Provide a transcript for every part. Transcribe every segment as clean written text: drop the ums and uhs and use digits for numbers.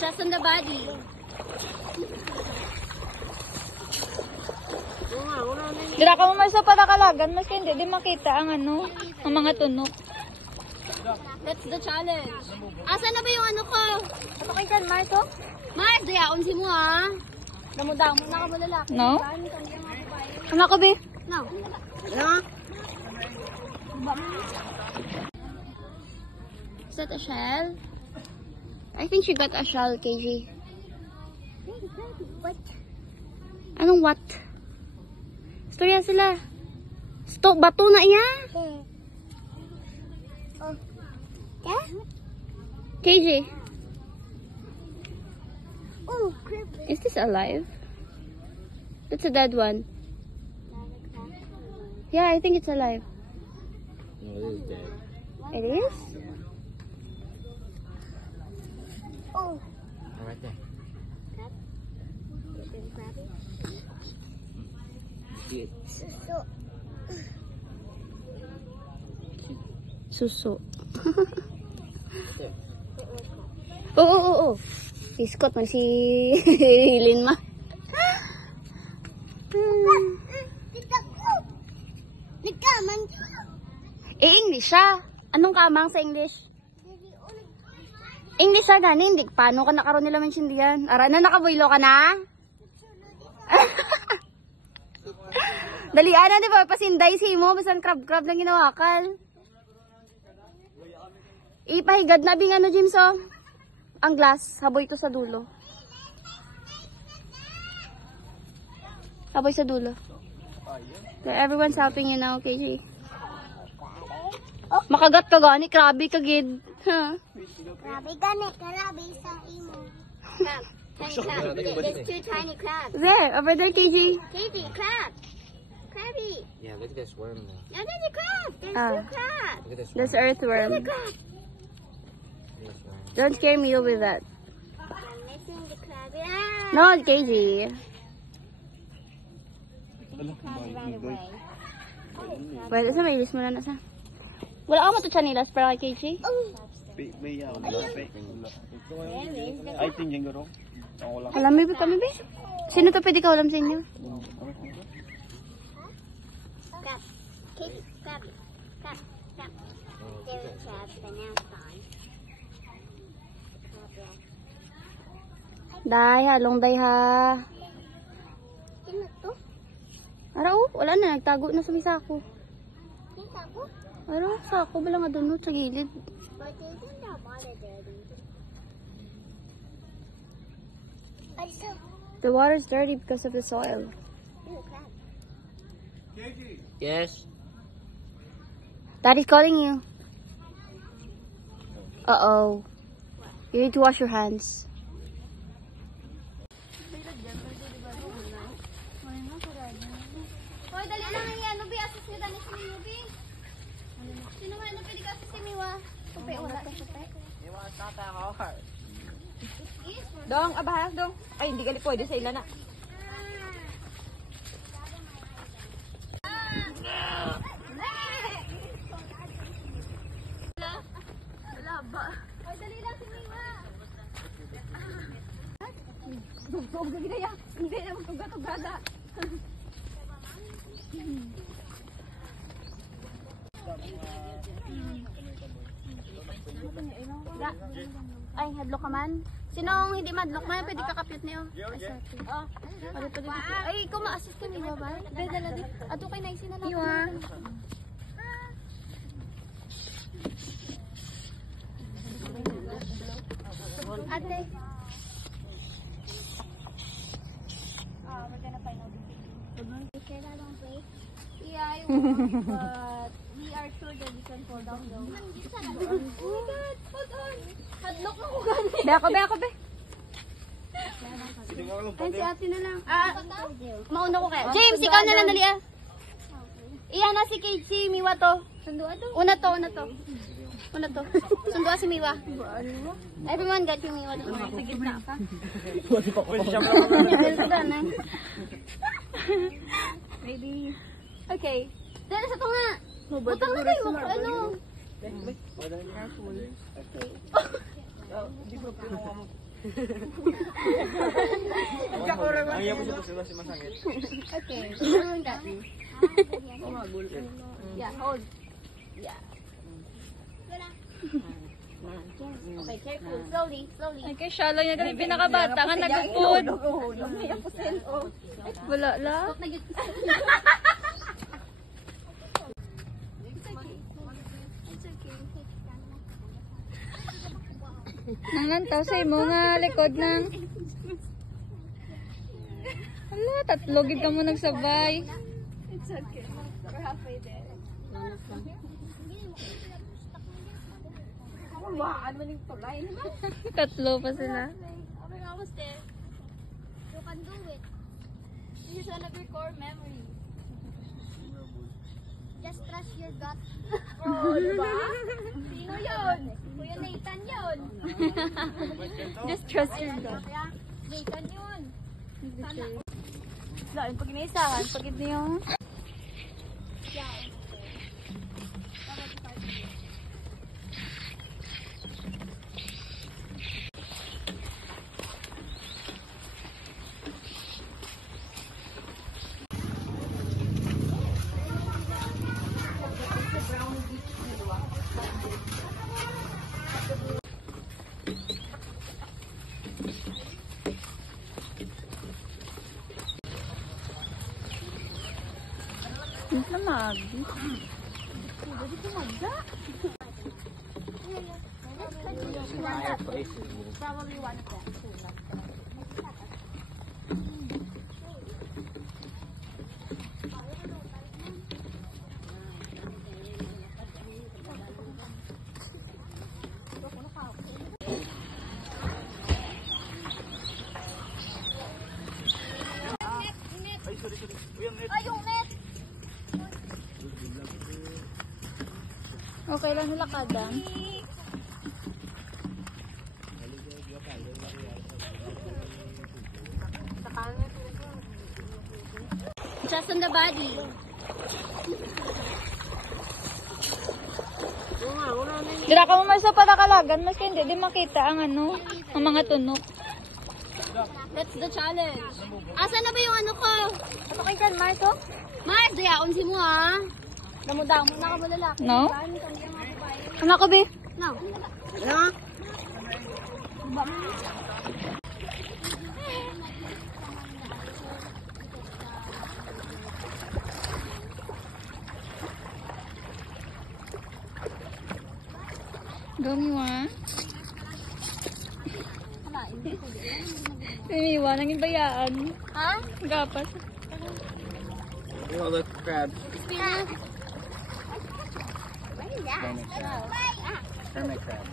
Just on the body. Dira ka mo sa patakalagan, mas hindi di makita ang ano, ang mga tunok. That's the challenge. Asan na ba yung ano ko? Ano kayo dyan, Marco? Mars, dayaon si mo ha. Damudamo na ka mo lalaki. No? Ano ko, be? No. No? Is that a shell? I think she got a shell, KG. What? Anong what? Storya sila. Bato na iya? Oh. Yeah? KG. Oh, is this alive? That's a dead one. Yeah, I think it's alive. No, it is dead. It is? Oh, right there. Suso. Oo. Si Scott man si Hilin ma. English siya. Anong kamang sa English? English siya gani. Hindi. Paano ka nakaroon nila maintindihan? Ara na, nakabuilo ka na? Dali, ana, di ba? Pasinday si mo. Basan crab-crab na ginawakal. Ipahigad na bing ano, James, oh. Ang glass. Haboy to sa dulo. Haboy sa dulo. So, everyone's helping you now, KJ. Oh, makagat ka gani. Krabi ka, gid. Huh? Krabi gani. Krabi sa imo. Crab. Tiny crab. There's two tiny crabs. There, over there, KJ. KJ, crab. Crabby. Yeah, look at this worm though. No, there's a crab. There's two crabs. Look at this There's worm. earthworm. There's a crab. This worm. Don't scare me with that. I'm missing the crab. Ah! No, KJ. Crab ran away. Well, isa may ilis mo na nasa. Wala ako matutsa para kay KJ. Oh, May I think yung garo. Ako lang. Alam mo ba kami ba? Sino to pwede ka ulam sa inyo? crab. KJ, crab. Crab. Crab. There's a crab, but now it's gone. Crab left. Day, halong day ha. Sino to? Ara wala na, nagtago na sa may sako. Sino ako? Ara, sako ba lang nga doon sa gilid? But isn't that water dirty? I saw. The water's dirty because of the soil. Ooh, crab. Yes. Daddy's calling you. Uh-oh. You need to wash your hands. Hoy, dali lang ang ano, Bi. Asis nyo dali si Miwa, Bi. Sino nga na pwede ka asis si Miwa? Tupi, wala ka tupi. Dong, abahas dong. Ay, hindi gali pwede sa ila na. Hoy, dali lang si Miwa. Dugtog na ginaya. Hindi na magtugatugada. Ay, hadlok ka man. Sinong hindi madlok man, pwede ka kapit niyo. Oh, pwede. Ay, ikaw ma-assist ka niyo ba? Pwede na din. Ato kay naisi na lang. Iwa. Ate. We're gonna find out the thing. You sure that won't break? Yeah, I will, but we are sure that we can fall down though. Oh my God, hold on. Hadlok na ko gani. Be ako. Ay, si ate na lang. Mauna ko kaya. James, ikaw na lang dali ah. Iyan na si Kate, si Miwa to. Una to. Sundua si Miwa. Everyone got yung Miwa. Sa gitna pa. Maybe. Okay. Dala sa to nga. Butang na kayo. Ano? Okay. Ang iya po siya si masangit. Okay. Yeah, hold. Yeah. Okay, careful. Slowly, slowly. Ay, kay shallow niya ganun pinakabata nga nagupod. Wala la. Nang lantaw sa imo nga likod ng... Hala, tatlo gid ka mo nagsabay. It's okay. We're halfway there. Tatlo pa sila. We're almost there. You can do it. This is one of your core memories. Just trust your gut. Oh, diba? Sino yun? Kuya Nathan yun. Just trust your God. Nathan yun. Lain pag inaisahan, pag niyo. Lamag. Probably one of them. Okay lang nilakadan. Just on the body. Dira ka mo sa patakalagan, mas hindi di makita ang ano, ang mga tunok. That's the challenge. Asan na ba yung ano ko? Ano kay kan Marco? Mars, dayaon si mo ha. Damudamo na ka mo lalaki. No? Ano ko be? No. No. Gumiwa. Gumiwa, nanging bayaan. Ha? Gapas. Oh, look, crab. Spirit. Hermit crab. Hermit crab.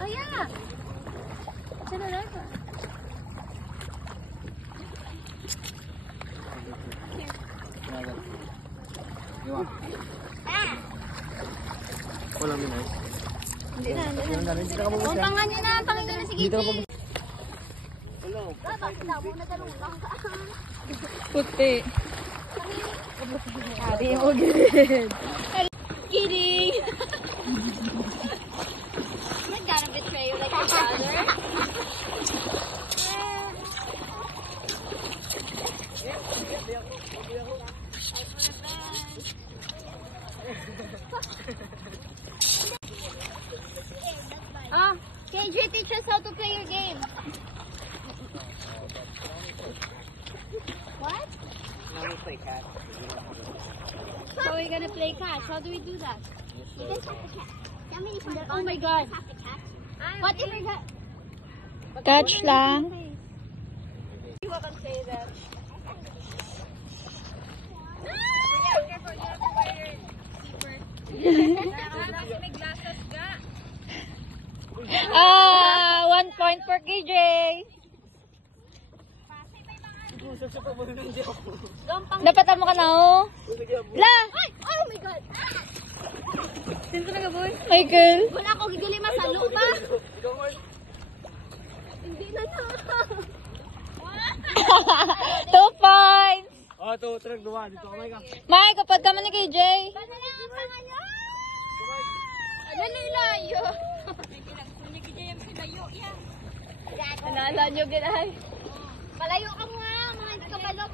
Oh yeah. Sino na ito? You want? Wala mo nice. Hindi na. Hindi ka O, pangan niya na. Pakinggan na si Dito ka Gigi. Bakit daw mo nagalungang ka? Puti. Sabi mo good. Kidding. I'm not gonna betray you like your brother. Ah, KJ, teach us how to play your game. What? Now we play cat. So we're gonna play catch. How do we do that? You just have to catch. Somebody from the Oh my god. have to catch. What if we got... Catch lang. You can say that. Ah, 1 point for KJ. Dapat mo ka na oh. La! Ay! Oh my god! Sino talaga boy? Michael. Wala ako gigili masalo ba? Hindi na na. 2 points. Oh, ito, trag duwa. Dito kamay ka. Mike, kapag ka man ni KJ. Ano na ang pangalan? Ano na ilayo? Naalala nyo ginahay. Palayo ka nga, mga hindi ka malo.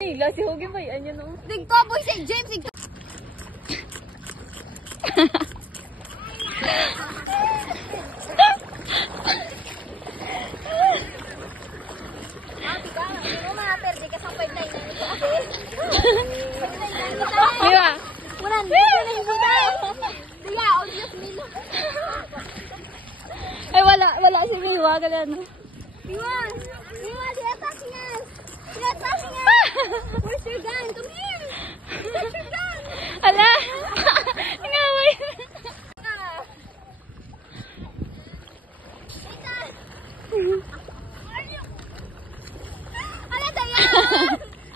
Hila si Hugi ba yan yun? Digto, boy, si James, digto. Miwa! Ay, wala si Miwa. Ganyan, no? Miwan, they're attacking us. They're attacking us. Where's your gun? Come here. Where's your gun? Ala! Ngaway! Ala, Daya!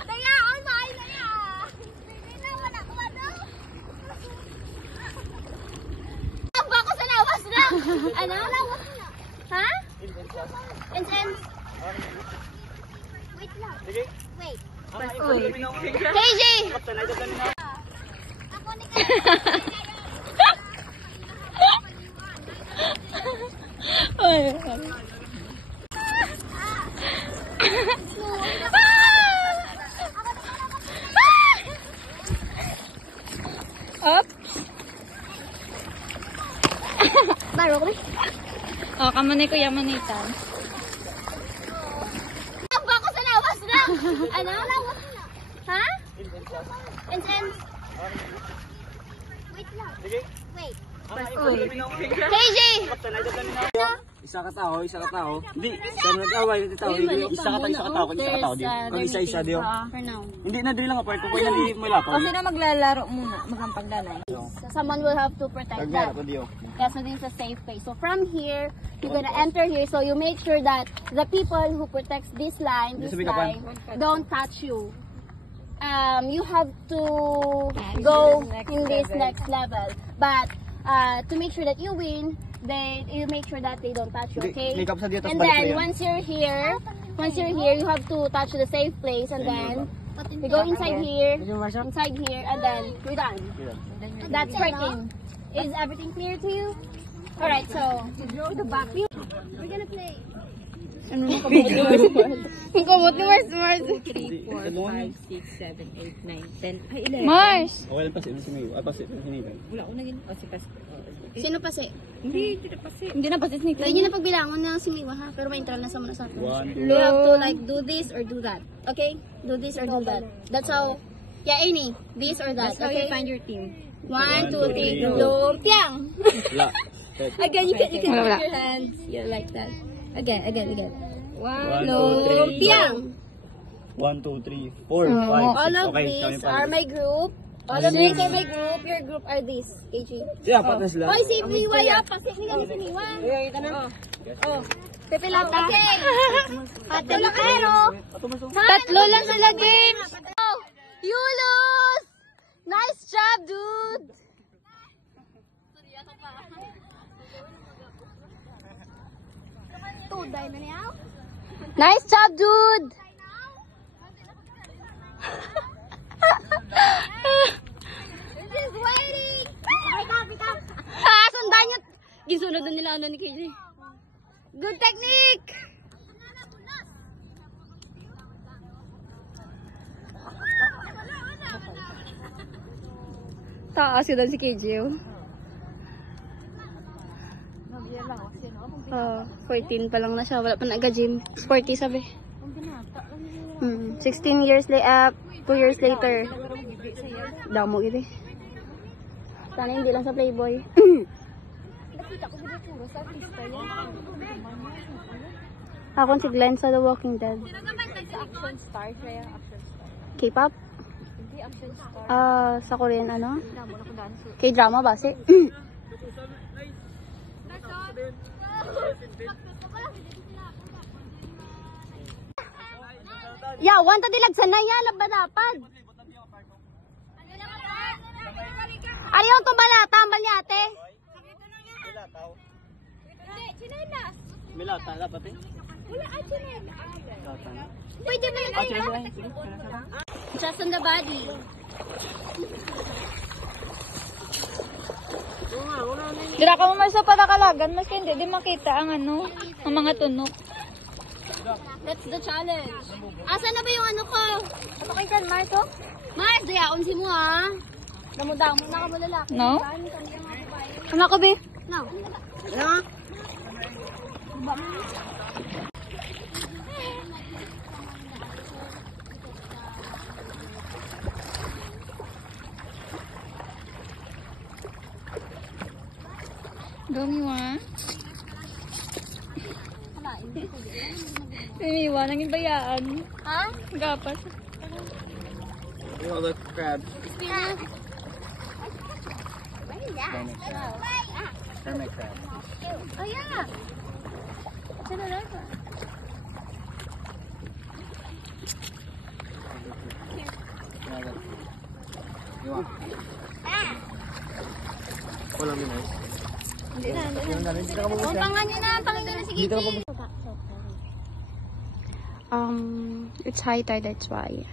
Daya, on my Daya! Daya, wala ko ano? Aba ko sa lawas na! Ano? Ha? And then... Wait lang. Wait. KJ! Ako ni Ay, Up! Baro ko Oh, kamanay ko yamanitan. Aba ko sa lawas na! Ano? Ha? And then... Wait lang. Wait. KJ! Isa ka tao. Hindi, kami nag-away, isa ka tao, di. Kung isa-isa, di. For now. Hindi na dili lang apart ko hindi mo lato. Kasi na maglalaro muna, magampagdanay. Someone will have to protect that. Ko diyo. Yeah, so this is a safe place. So from here, you're gonna enter here. So you make sure that the people who protects this line, don't touch you. You have to go in this next level. But to make sure that you win, you make sure that they don't touch you, okay? And then once you're here, you have to touch the safe place, and then you go inside here, and then you're done. That's working. Is everything clear to you? All right, so the back view. We're gonna play. Ano na Ang kumot ni Mars. 3, 4, 5, 6, 7, 8, 9, 10. Ay, 11. Mars! Okay lang kasi si Mayo. Pas hinipin. Wala ko na yun. Kasi Sino pa si? Hindi na pasi sneak. Pwede nyo na pagbilangon ng simiwa ha, pero may intro na sa muna sa akin. 1, 2, You have to like do this or do that. Okay? Do this or do that. That's how, yeah, Amy, this or that. That's how you Okay? find your team. 1, 2, 3, lumpiang! wala. Again, you can Wala. put your hands. Yeah, like that. Again. 1, 2, 3, Lumpiang! 1, 2, 3, 4, 5, All of 6. Okay, these are my group. All of these are my group. Your group are these. KG. Yeah, patas lang. Oy, si Miwa ya. Pasik nila ni si Miwa. Oh. Pipilata. Okay. Tatlo pero. Tatlo lang sila game. Oh, you lose. Nice job, dude. Nice job, dude. This is waiting. Sundan nyo. Gisunod na nila ano ni KJ. Good technique. Taas yun si KJ. 14 pa lang na siya. Wala pa nag-gym. Sporty sabi. 16 years later, 2 years later. Damo gini. Sana hindi lang sa Playboy. Ako si Glenn sa The Walking Dead. Action star siya. K-pop? Hindi action star. Sa Korean ano? Damo na ko dance. K-drama ba? Si? Ya, wanta dilag sana yan, labadapad. Ayaw itong balata, ang balyate. Milata, dapat eh. Pwede ba yun? Just on the body. Dira ka mo sa patakalagan, mas hindi di makita ang ano, ang mga tunok. That's the challenge. Asa na ba yung ano ko? Ano kayo dyan, Marco? Mars, dayaon si mo ha. Damudamo na ka mo lalaki. No? Ano ko, be? No. Ano? Gumiwa. Gumiwa, nanging bayaan. Ha? Gapas. You know the crab. Hermit crab. Oh, yeah. Sino na ba? Walang minay. Pangan nyo na, pangan nyo na, sige. It's high tide, that's why.